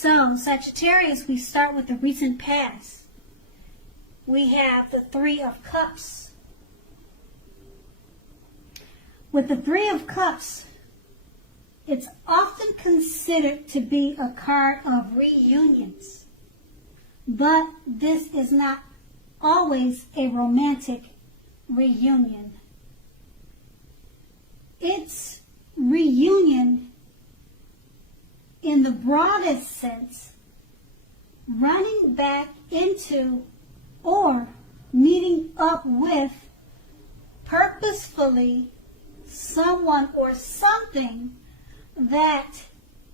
So, Sagittarius, we start with the recent past. We have the Three of Cups. With the Three of Cups, it's often considered to be a card of reunions. But this is not always a romantic reunion. It's reunion in the broadest sense, running back into or meeting up with purposefully someone or something that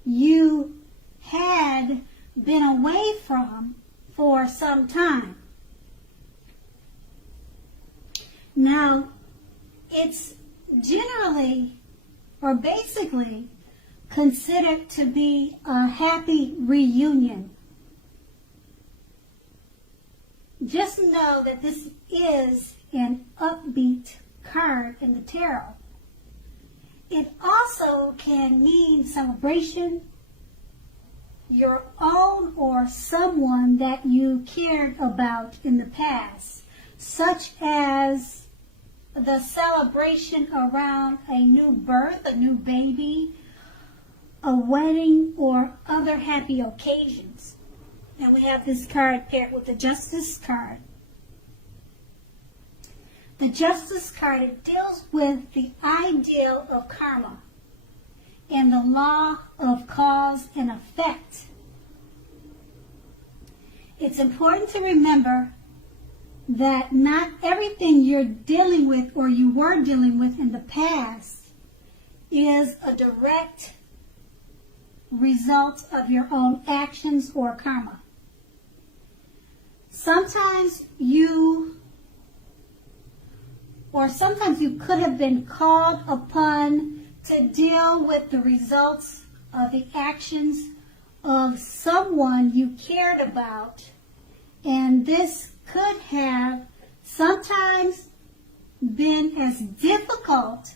you had been away from for some time. Now, it's generally or basically considered to be a happy reunion. Just know that this is an upbeat card in the tarot. It also can mean celebration, your own or someone that you cared about in the past, such as the celebration around a new birth, a new baby, a wedding, or other happy occasions. And we have this card paired with the Justice card. The Justice card, it deals with the ideal of karma and the law of cause and effect. It's important to remember that not everything you're dealing with or you were dealing with in the past is a direct result of your own actions or karma. Sometimes you could have been called upon to deal with the results of the actions of someone you cared about, and this could have sometimes been as difficult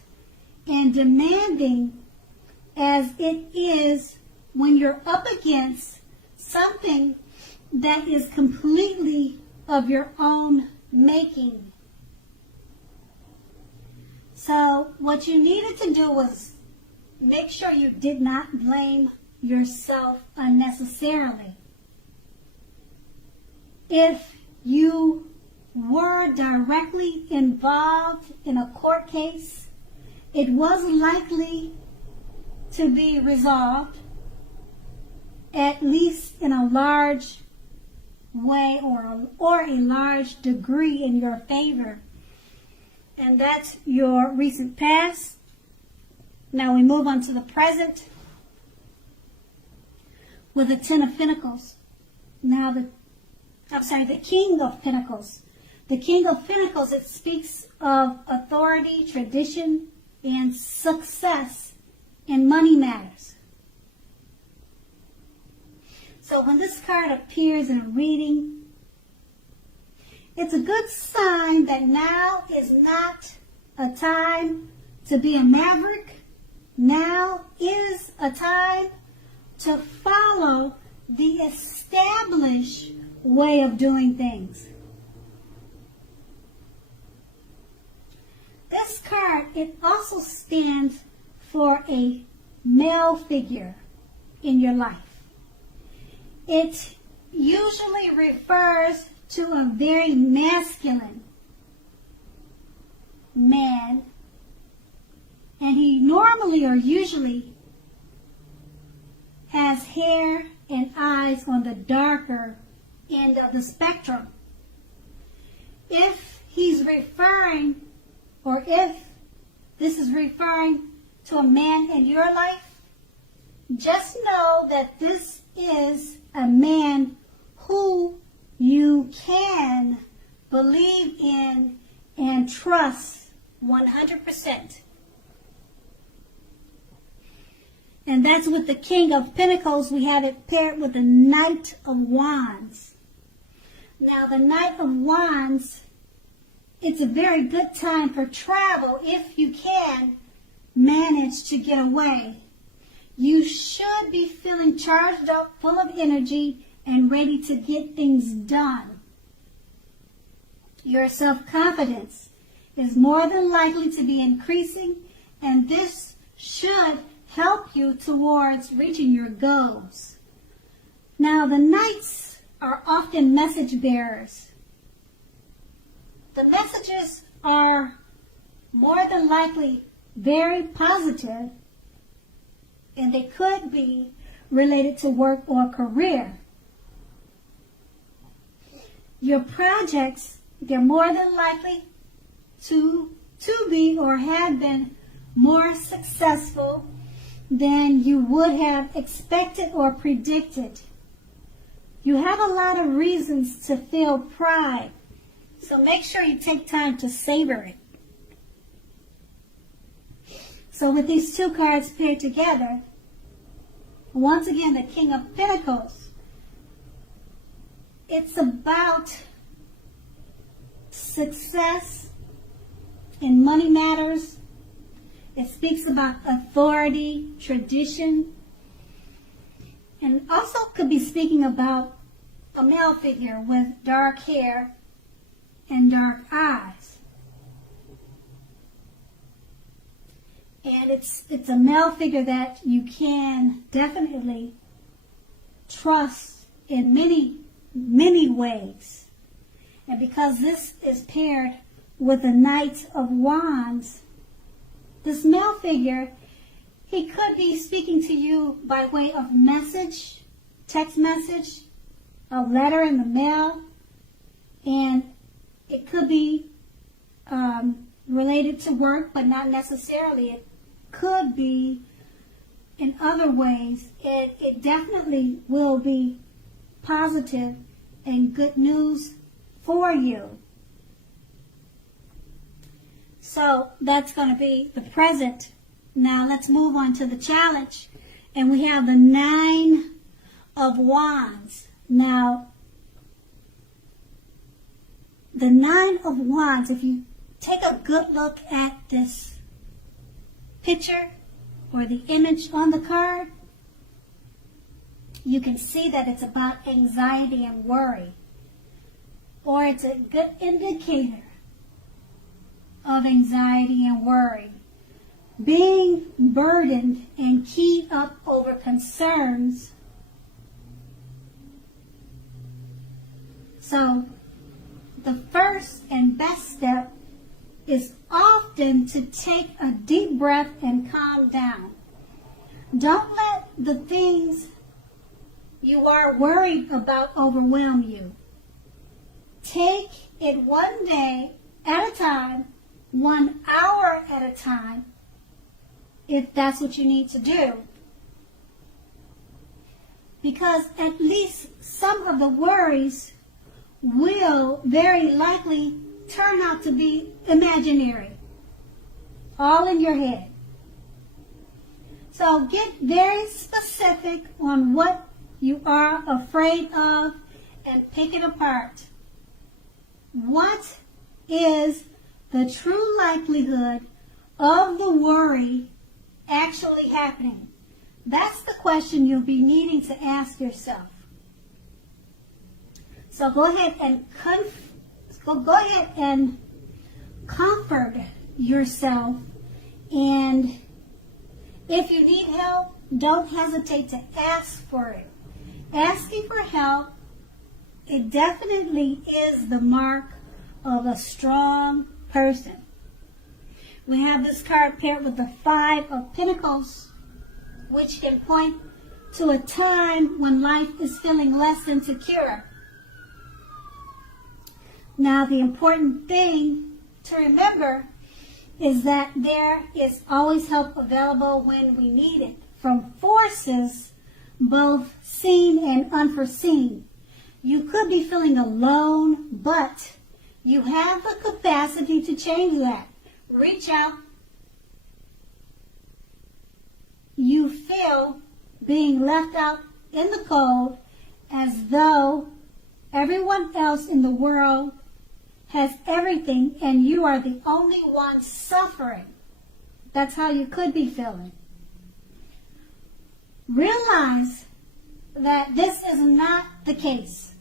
and demanding as it is when you're up against something that is completely of your own making. So what you needed to do was make sure you did not blame yourself unnecessarily. If you were directly involved in a court case, it was likely to be resolved, at least in a large way or a large degree in your favor. And that's your recent past. Now we move on to the present with the Ten of Pentacles. Now the King of Pentacles. The King of Pentacles, it speaks of authority, tradition, and success in money matters. So when this card appears in a reading, it's a good sign that now is not a time to be a maverick. Now is a time to follow the established way of doing things. This card, it also stands for a male figure in your life. It usually refers to a very masculine man, and he normally or usually has hair and eyes on the darker end of the spectrum. If he's referring, or if this is referring to a man in your life, just know that this is a man who you can believe in and trust 100%. And that's with the King of Pentacles. We have it paired with the Knight of Wands. Now the Knight of Wands, it's a very good time for travel if you can manage to get away. You should be feeling charged up, full of energy, and ready to get things done. Your self-confidence is more than likely to be increasing, and this should help you towards reaching your goals. Now, the Knights are often message bearers. The messages are more than likely very positive, and they could be related to work or career. Your projects, they're more than likely to be or have been more successful than you would have expected or predicted. You have a lot of reasons to feel pride, so make sure you take time to savor it. So with these two cards paired together, once again, the King of Pentacles, it's about success in money matters. It speaks about authority, tradition, and also could be speaking about a male figure with dark hair and dark eyes. And it's a male figure that you can definitely trust in many ways. And because this is paired with the Knight of Wands, this male figure, he could be speaking to you by way of message, text message, a letter in the mail, and it could be related to work, but not necessarily. It could be in other ways. It definitely will be positive and good news for you. So that's going to be the present. Now let's move on to the challenge. And we have the Nine of Wands. Now, the Nine of Wands, if you take a good look at this picture or the image on the card, you can see that it's about anxiety and worry. Or it's a good indicator of anxiety and worry. Being burdened and keyed up over concerns. So, the first and best step is often to take a deep breath and calm down. Don't let the things you are worried about overwhelm you. Take it one day at a time, 1 hour at a time, if that's what you need to do. Because at least some of the worries will very likely turn out to be imaginary, all in your head. So get very specific on what you are afraid of and pick it apart. What is the true likelihood of the worry actually happening? That's the question you'll be needing to ask yourself. So go ahead and comfort yourself, and if you need help, don't hesitate to ask for it. Asking for help, it definitely is the mark of a strong person. We have this card paired with the Five of Pentacles, which can point to a time when life is feeling less than secure. Now, the important thing to remember is that there is always help available when we need it, from forces both seen and unforeseen. You could be feeling alone, but you have the capacity to change that. Reach out. You feel being left out in the cold as though everyone else in the world has everything and you are the only one suffering. That's how you could be feeling. realize that this is not the case.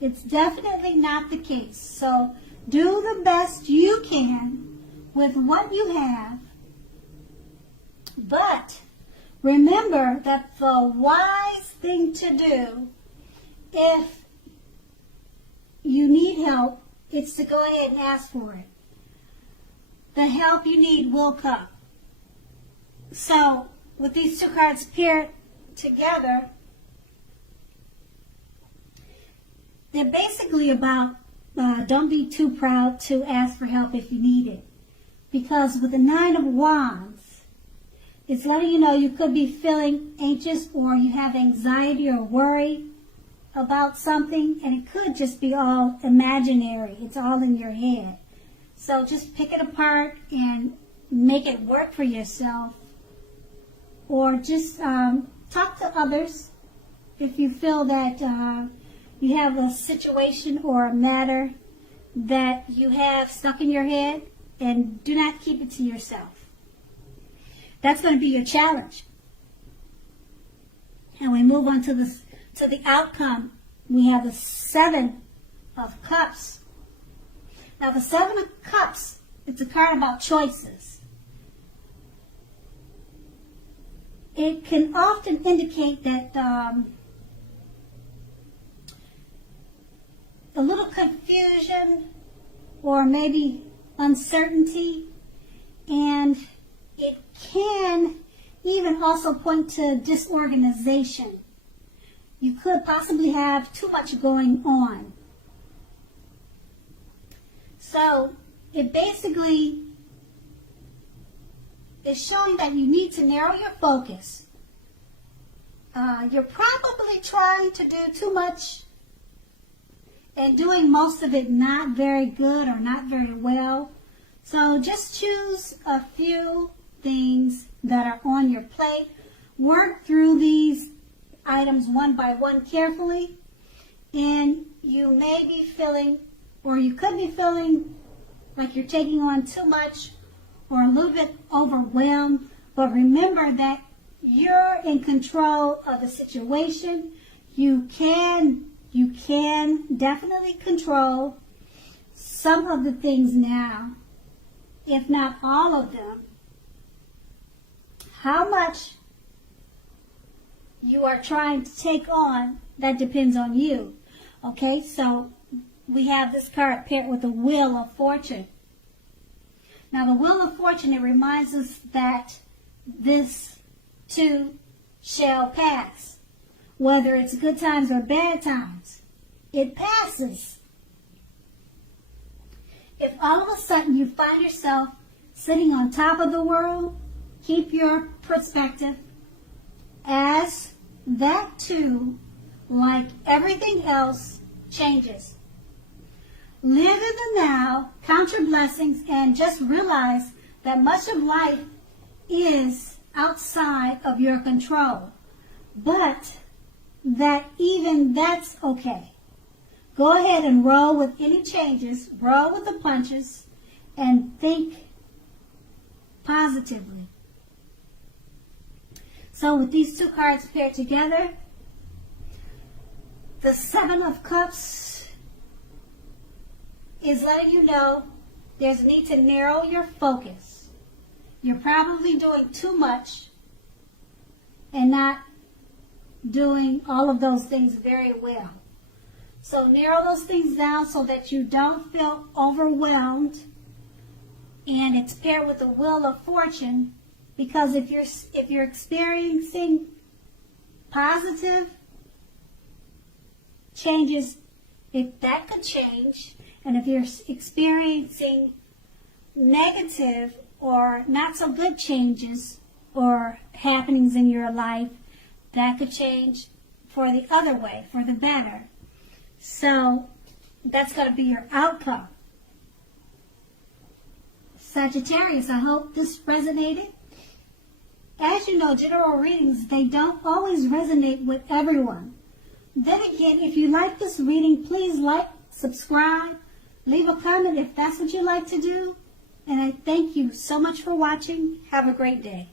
It's definitely not the case. So do the best you can with what you have. But remember that the wise thing to do, if you need help, it's to go ahead and ask for it. The help you need will come. So with these two cards paired together, they're basically about don't be too proud to ask for help if you need it. Because with the Nine of Wands, it's letting you know you could be feeling anxious or you have anxiety or worry about something, and it could just be all imaginary. It's all in your head. So just pick it apart and make it work for yourself. Or just talk to others if you feel that you have a situation or a matter that you have stuck in your head, and do not keep it to yourself. That's going to be your challenge. And we move on to the outcome. We have the Seven of Cups. Now the Seven of Cups, it's a card about choices. It can often indicate that a little confusion or maybe uncertainty, and it can even also point to disorganization. You could possibly have too much going on. So it basically is showing that you need to narrow your focus. You're probably trying to do too much and doing most of it not very good or not very well. So just choose a few things that are on your plate. Work through these items one by one carefully, and you may be feeling, or you could be feeling like you're taking on too much or a little bit overwhelmed. But remember that you're in control of the situation. You can definitely control some of the things now, if not all of them. How much you are trying to take on, that depends on you. Okay, so we have this card paired with the Wheel of Fortune. Now the Wheel of Fortune, it reminds us that this too shall pass. Whether it's good times or bad times, it passes. If all of a sudden you find yourself sitting on top of the world, keep your perspective, as that too, like everything else, changes. Live in the now, count your blessings, and just realize that much of life is outside of your control. But that even that's okay. Go ahead and roll with any changes, roll with the punches, and think positively. So with these two cards paired together, the Seven of Cups is letting you know there's a need to narrow your focus. You're probably doing too much and not doing all of those things very well. So narrow those things down so that you don't feel overwhelmed. And it's paired with the Wheel of Fortune, because if you're experiencing positive changes, that could change. And if you're experiencing negative or not so good changes or happenings in your life, that could change for the other way, for the better. So that's going to be your outcome. Sagittarius, I hope this resonated. As you know, general readings, they don't always resonate with everyone. Then again, if you like this reading, please like, subscribe, leave a comment if that's what you like to do. And I thank you so much for watching. Have a great day.